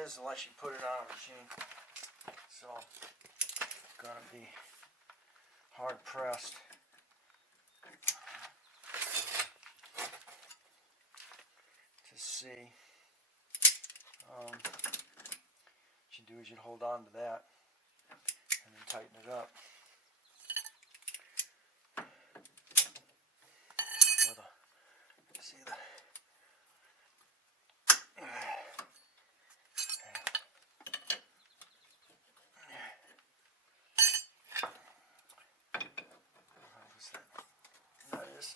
is unless you put it on a machine. So it's gonna be hard pressed to see. What you do is you'd hold on to that and then tighten it up with a, see the, that is.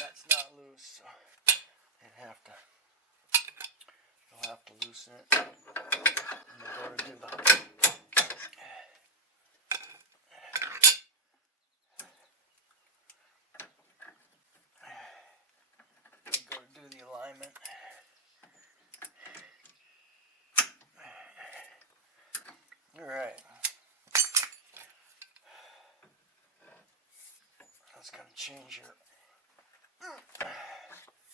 That's not loose, so you'll have to loosen it. And we'll go to do the alignment. All right. That's gonna change your.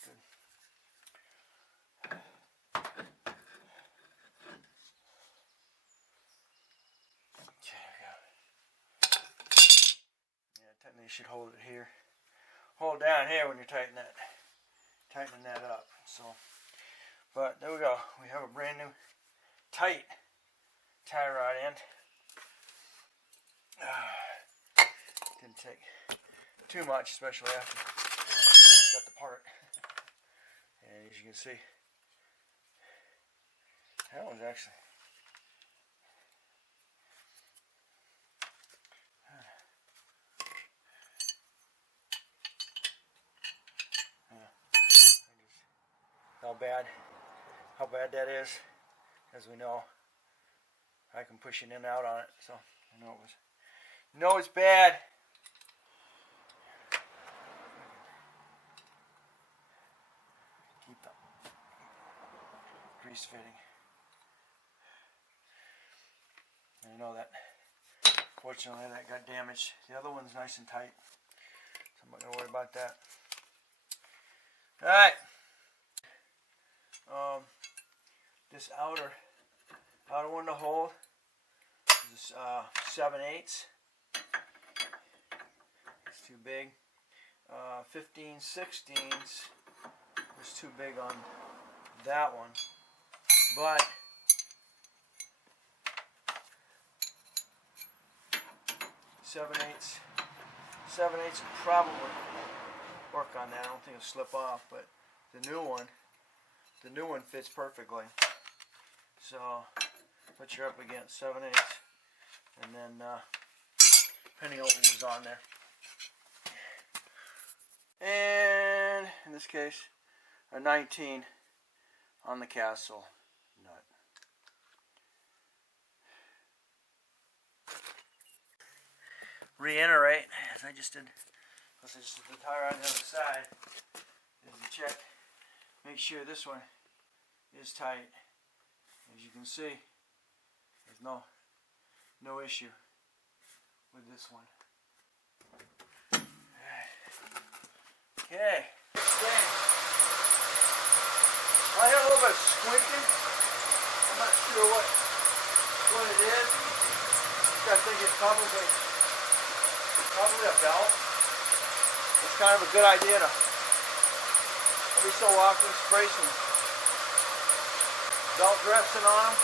Good. Okay, we got it. Yeah, technically you should hold it here. Hold down here when you're tightening that up. So, but there we go. We have a brand new tight tie rod end. Didn't take too much, especially after got the part. And as you can see, that one's actually how bad that is. As we know, I can push it in and out on it, so I know it's bad. Keep the grease fitting. And I know that fortunately that got damaged. The other one's nice and tight, so I'm not going to worry about that. Alright. This outer one to hold is 7/8. It's too big. 15/16 was too big on that one, but seven eighths will probably work on that. I don't think it'll slip off, but the new one fits perfectly. So what you're up against, 7/8, and then penny opening is on there. And in this case, a 19 on the castle nut. Reiterate, as I just did, this is the tire on the other side, is to check, make sure this one is tight. As you can see, there's no issue with this one. Okay. I have a little bit of squinting. I'm not sure what it is. I think it's probably a belt. It's kind of a good idea to every so often spray some belt dressing on them.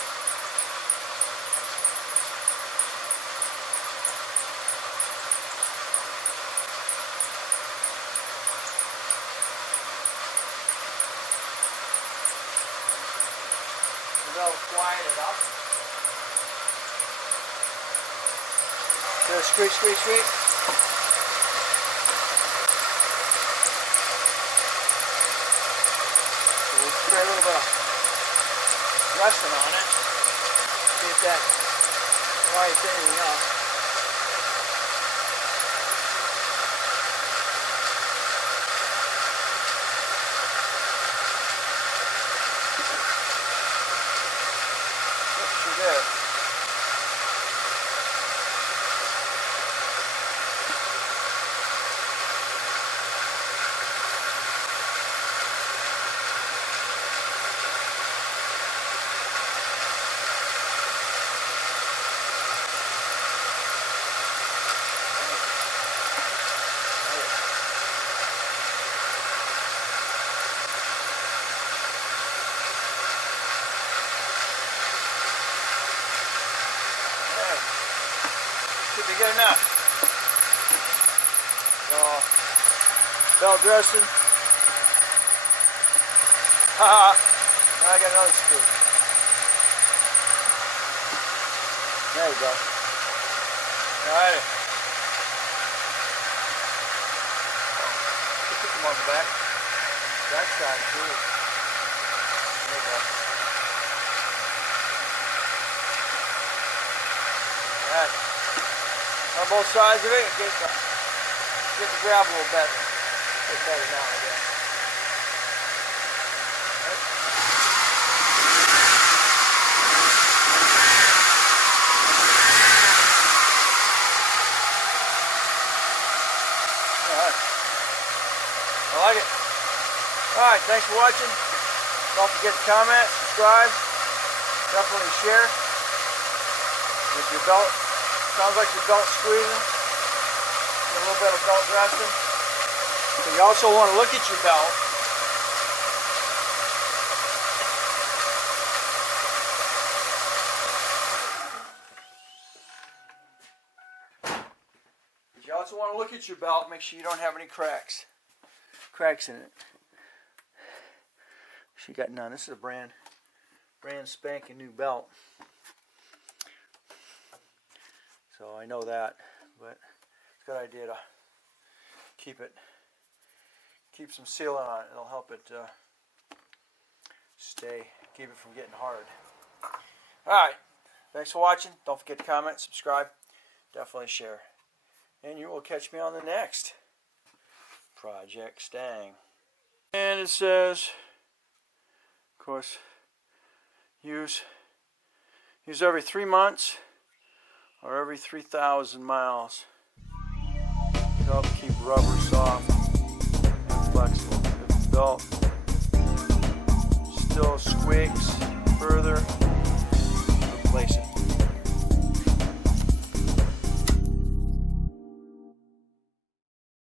That'll quiet it up. Just squeeze. So we'll spray a little bit of dressing on it. See if that quiets anything up. get enough. Belt dressing. Haha. Now I got another screw. There you go. Alrighty. Put them on the back. Back side too. There you go. Alright. On both sides of it, get the grab a little better. Get better now, I guess. Alright. I like it. Alright, thanks for watching. Don't forget to comment, subscribe, definitely share. If your belt sounds like your belt's squeezing, get a little bit of belt dressing. So you also want to look at your belt. But you also want to look at your belt, make sure you don't have any cracks in it. She got none. This is a brand spanking new belt. So I know that, but it's a good idea to keep some sealant on it. It'll help it keep it from getting hard. Alright, thanks for watching. Don't forget to comment, subscribe, definitely share. And you will catch me on the next Project Stang. And it says, of course, use every 3 months or every 3,000 miles to help keep rubber soft and flexible. If the belt still squeaks,